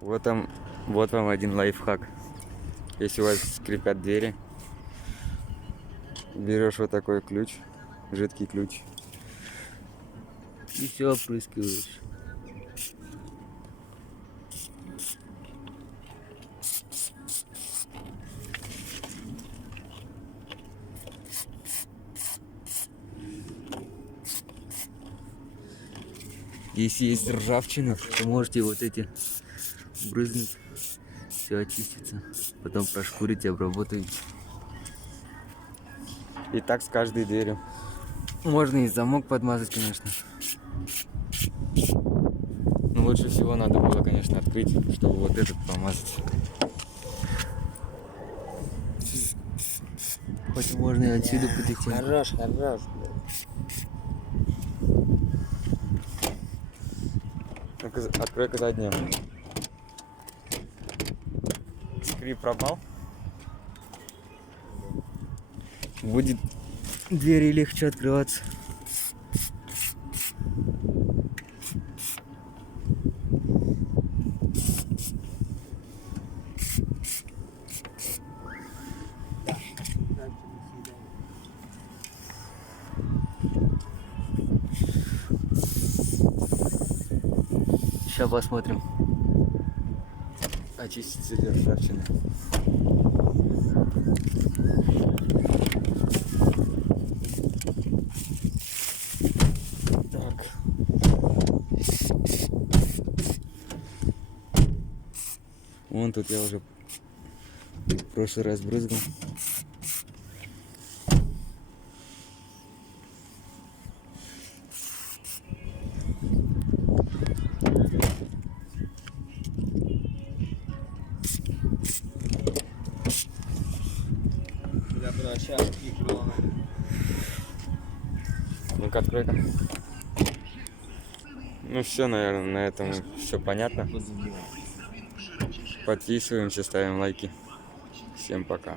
Вот вам один лайфхак. Если у вас скрипят двери, берешь вот такой ключ, жидкий ключ, и все опрыскиваешь. Если есть ржавчина, то можете вот эти брызнуть, все очистится. Потом прошкурите, обработаете. И так с каждой дверью. Можно и замок подмазать, конечно. Но лучше всего надо было, конечно, открыть, чтобы вот этот помазать. Хоть можно и отсюда потихоньку. Хорош. Ну-ка, открой-ка заднюю. Скрип пропал. Будет двери легче открываться. Сейчас посмотрим. Очистится ли ржавчина. Так. Вон тут я уже в прошлый раз брызгал. Ну-ка, открой-ка. Ну все, наверное, на этом все понятно. Подписываемся, ставим лайки. Всем пока.